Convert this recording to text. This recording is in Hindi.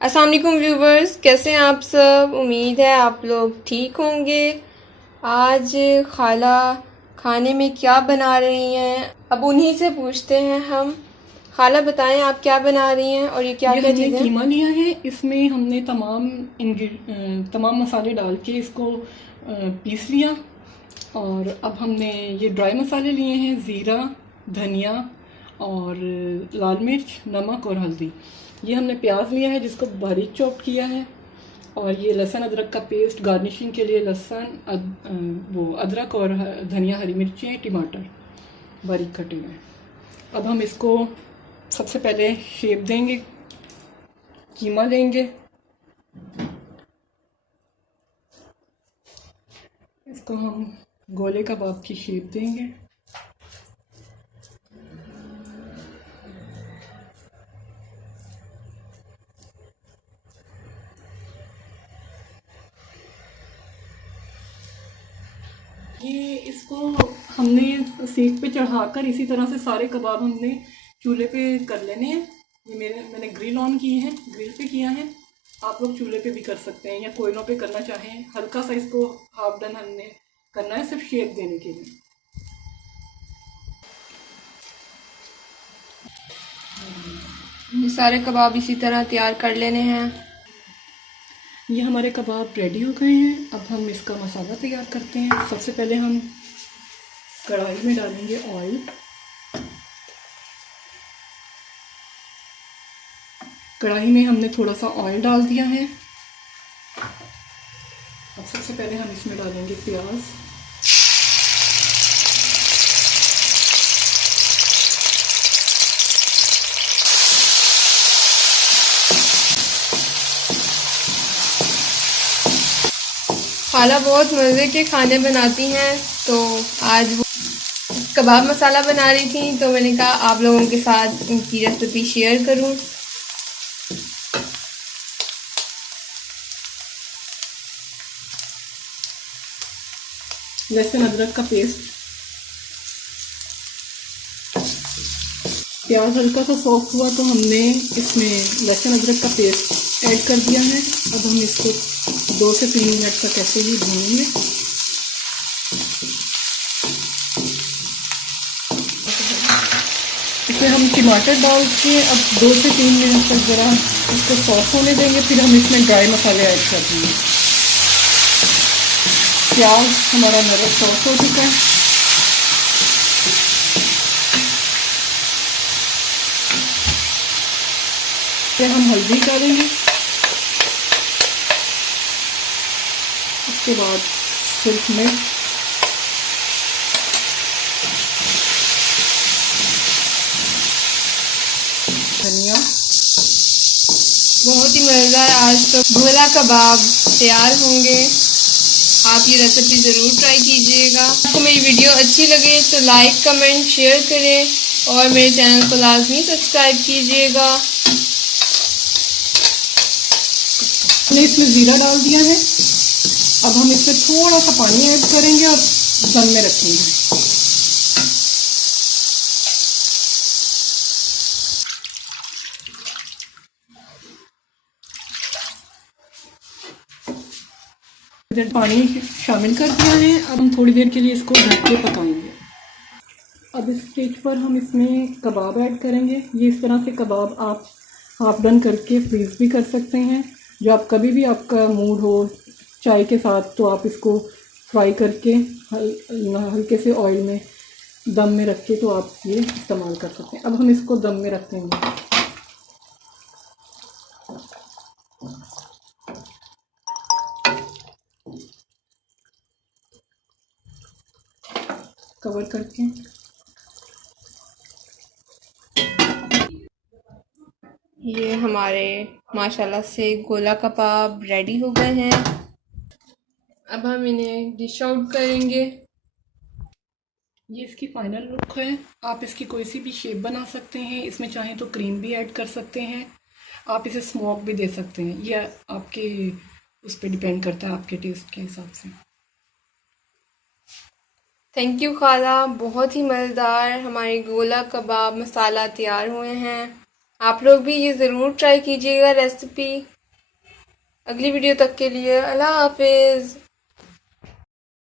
अस्सलाम वालेकुम व्यूवर्स, कैसे हैं आप सब। उम्मीद है आप लोग ठीक होंगे। आज खाला खाने में क्या बना रही हैं, अब उन्हीं से पूछते हैं हम। खाला बताएं आप क्या बना रही हैं और ये क्या ये क्या हमने चीज़ें। कीमा लिया है। इसमें हमने तमाम मसाले डाल के इसको पीस लिया। और अब हमने ये ड्राई मसाले लिए हैं, ज़ीरा, धनिया और लाल मिर्च, नमक और हल्दी। ये हमने प्याज लिया है जिसको बारीक चॉप किया है। और ये लहसुन अदरक का पेस्ट, गार्निशिंग के लिए वो अदरक और धनिया, हरी मिर्चें, टमाटर बारीक कटे हुए हैं। अब हम इसको सबसे पहले शेप देंगे। कीमा लेंगे, इसको हम गोले कबाब की शेप देंगे। ये इसको हमने सेक पे चढ़ाकर इसी तरह से सारे कबाब हमने चूल्हे पे कर लेने हैं। ये मैंने ग्रिल ऑन की है, ग्रिल पे किया है। आप लोग चूल्हे पे भी कर सकते हैं या कोयलों पे करना चाहें। हल्का सा इसको हाफ डन हमने करना है, सिर्फ शेप देने के लिए। ये सारे कबाब इसी तरह तैयार कर लेने हैं। ये हमारे कबाब रेडी हो गए हैं। अब हम इसका मसाला तैयार करते हैं। सबसे पहले हम कढ़ाई में डालेंगे ऑयल। कढ़ाई में हमने थोड़ा सा ऑयल डाल दिया है। अब सबसे पहले हम इसमें डालेंगे प्याज। खाला बहुत मज़े के खाने बनाती हैं, तो आज वो कबाब मसाला बना रही थी, तो मैंने कहा आप लोगों के साथ इनकी रेसिपी शेयर करूं। लहसुन अदरक का पेस्ट। प्याज हल्का सा सॉफ्ट हुआ तो हमने इसमें लहसुन अदरक का पेस्ट ऐड कर दिया है। अब हम इसको 2 से 3 मिनट तक ऐसे ही भूनेंगे। इसमें हम टमाटर डाल के अब 2 से 3 मिनट तक ज़रा इसको सॉफ्ट होने देंगे। फिर हम इसमें ड्राई मसाले ऐड कर देंगे। प्याज हमारा नरम सॉफ्ट हो चुका है। फिर हम हल्दी डालेंगे। उसके बाद सिर्फ मिर्च, धनिया। बहुत ही मज़ेदार आज तो गोला कबाब तैयार होंगे। आप ये रेसिपी ज़रूर ट्राई कीजिएगा। आपको मेरी वीडियो अच्छी लगे तो लाइक, कमेंट, शेयर करें और मेरे चैनल को लाजमी सब्सक्राइब कीजिएगा। हमने इसमें ज़ीरा डाल दिया है। अब हम इसमें थोड़ा सा पानी ऐड करेंगे और दम में रखेंगे। इधर पानी शामिल कर दिया है। अब हम थोड़ी देर के लिए इसको ढक के पकाएंगे। अब इस स्टेज पर हम इसमें कबाब ऐड करेंगे। ये इस तरह से कबाब आप हाफ डन करके फ्रीज भी कर सकते हैं। जो आप कभी भी आपका मूड हो चाय के साथ, तो आप इसको फ्राई करके हल्के से ऑयल में दम में रख के तो आप ये इस्तेमाल कर सकते हैं। अब हम इसको दम में रख देंगे। कवर करके ये हमारे माशाल्लाह से गोला कबाब रेडी हो गए हैं। अब हम इन्हें डिश आउट करेंगे। ये इसकी फाइनल लुक है। आप इसकी कोई सी भी शेप बना सकते हैं। इसमें चाहें तो क्रीम भी ऐड कर सकते हैं। आप इसे स्मोक भी दे सकते हैं। यह आपके उस पर डिपेंड करता है, आपके टेस्ट के हिसाब से। थैंक यू खाला, बहुत ही मज़ेदार हमारे गोला कबाब मसाला तैयार हुए हैं। आप लोग भी ये ज़रूर ट्राई कीजिएगा रेसिपी। अगली वीडियो तक के लिए अल्लाह हाफिज़।